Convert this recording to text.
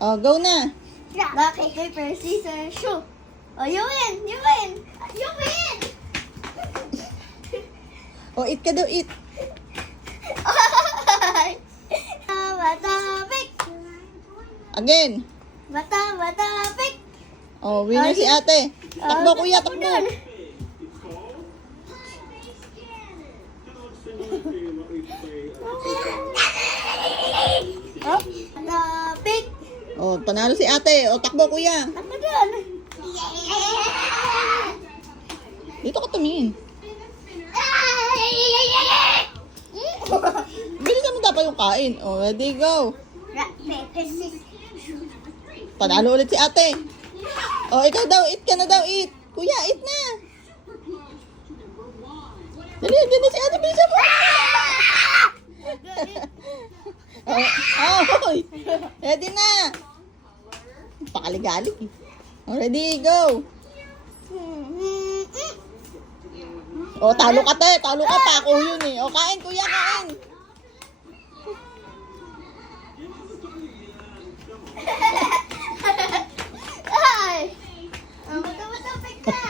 Oh, go na. Rock, paper, scissors, shoot. Oh, you win! You win! You win! Oh, eat ka daw, eat. Bata, pick! Again. Bata, pick! Oh, winner si ate. Takbo, kuya, Takbo takbo. dun. Oh, bata, pick! Oh, panalo si ate. Oh, takbo, kuya. Takbo dun. Dito ka tumingin. Bilisan mo dapat yung kain. Oh, ready, go. Rock, paper, scissors. Panalo ulit si ate. Oh, ikaw daw, eat ka na daw, eat. Kuya, eat na. Dali, dyan na si ate, bilisan mo. Oh, ready na. Pakaligalig eh. Oh, ready, go. Oh, talo ka te, talo ka pa. Ako yun eh. Oh, kain kuya, kain. Ay! Bata, pick ka!